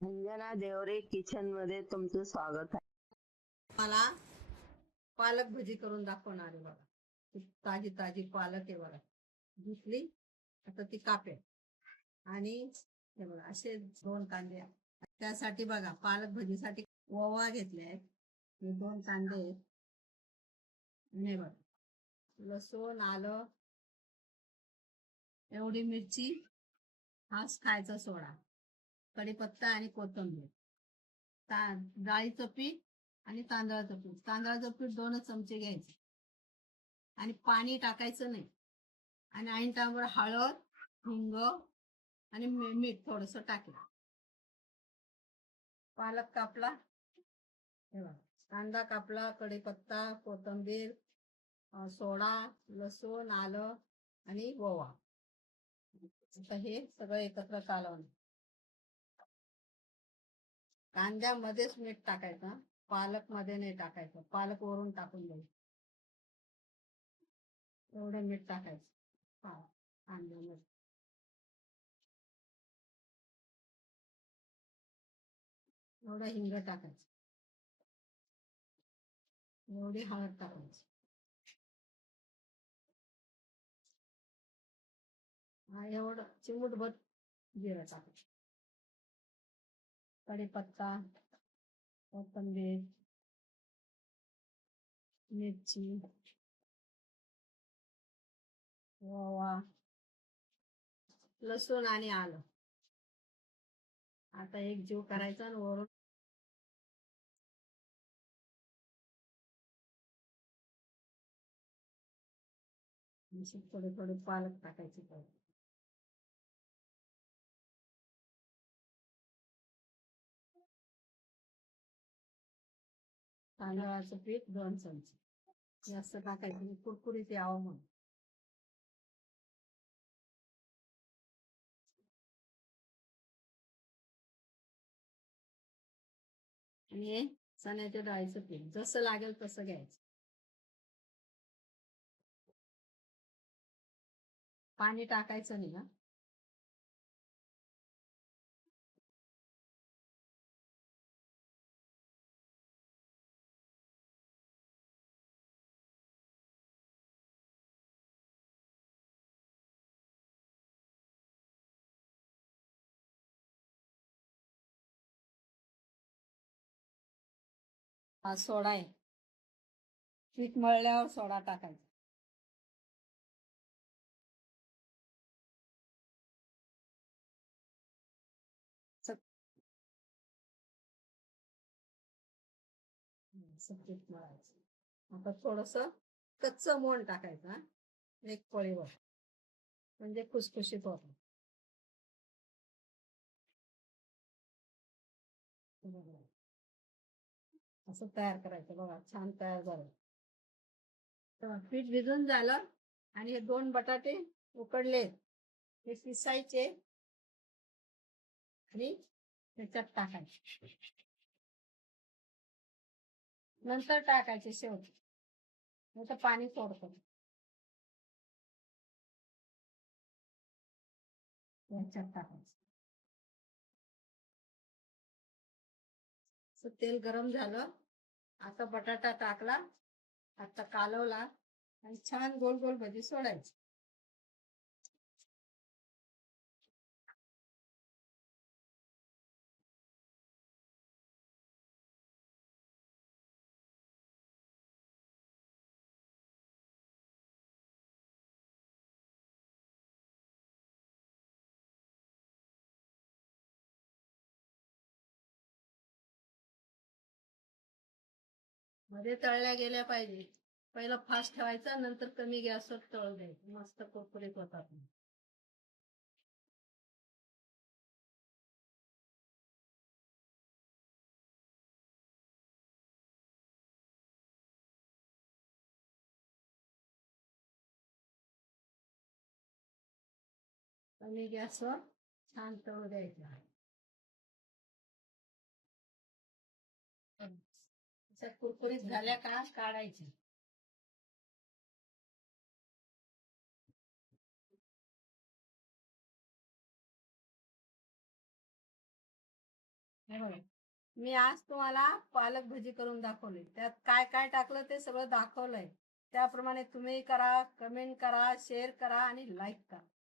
Anjana Deore kitchen मध्ये तुमचं स्वागत आहे. मला पालक भजी करून दाखवणार आहे बघा. ताजी ताजी पालक आहे बघा, घेतली. आता ती कापे आणि हे बघा असे 2 कांदे. त्यासाठी बघा पालक भजीसाठी ओवा घेतले आहेत, हे 2 कांदे आहेत. आणि बघा लसूण, आलं, एवढी मिरची, हा खायचा सोडा, कढीपत्ता आणि कोथिंबीर, डाळीचं पीठ आणि तांदळाचं पीठ. तांदळाचं पीठ 2 चमचे घ्यायचे आणि पाणी टाकायचं नाही. आणि ऐन टाइमवर हळद, हिंग आणि मीठ थोडस टाकलं. पालक कापला, कांदा कापला, कढीपत्ता, कोथिंबीर, सोडा, लसूण, आलं आणि ओवा. आता हे सगळं एकत्र कालवून कांद्यामध्येच मीठ टाकायचं, पालक मध्ये नाही टाकायचं. पालक वरून टाकून द्यायचं. एवढं मीठ टाकायचं कांद्यामध्ये. एवढं हिंग टाकायचं, एवढी हळद टाकायची, एवढं चिमूटभर जिरं टाकायचं, कढीपत्ता, कोथिंबीर, मिरची, ओवा, लसूण आणि आलं. आता एक जीव करायचा आणि वरून थोडे थोडे पालक टाकायचे. तांदळाचं पीठ 2 चमचे जास्त टाकायचं, कुरकुरीत यावं म्हणून. आणि चण्याच्या डाळीचं पीठ जसं लागेल तसं घ्यायचं. पाणी टाकायचं नाही. हा सोडा आहे, पीठ मळल्यावर सोडा टाकायचा. पीठ मळायचं. आता थोडस कच्च मोहन टाकायचं, एक पळीवर, म्हणजे खुसखुशीत होत. असं तयार करायचं बघा, छान तयार झालं. पीठ भिजून झालं आणि हे 2 बटाटे उकडले, हे किसायचे आणि त्याच्यात टाकायचे. नंतर टाकायचे शेवटी, नाही तर पाणी सोडतं. याच्यात टाकायचं. तेल गरम झालं, आता बटाटा टाकला, आता कालवला आणि छान गोल गोल भजी सोडायची. मध्ये तळल्या गेल्या पाहिजे. पहिलं फास्ट ठेवायचा, नंतर कमी गॅसवर तळून द्यायचं, मस्त कुरकुरीत होतात. कमी गॅसवर छान तळू द्यायचं. कुरकुरीत झाल्या का काढायची. हे बघा, मी आज तुम्हाला पालक भजी करून दाखवली. त्यात काय काय टाकलं ते सगळं दाखवलंय. त्याप्रमाणे तुम्ही करा, कमेंट करा, शेअर करा आणि लाईक करा.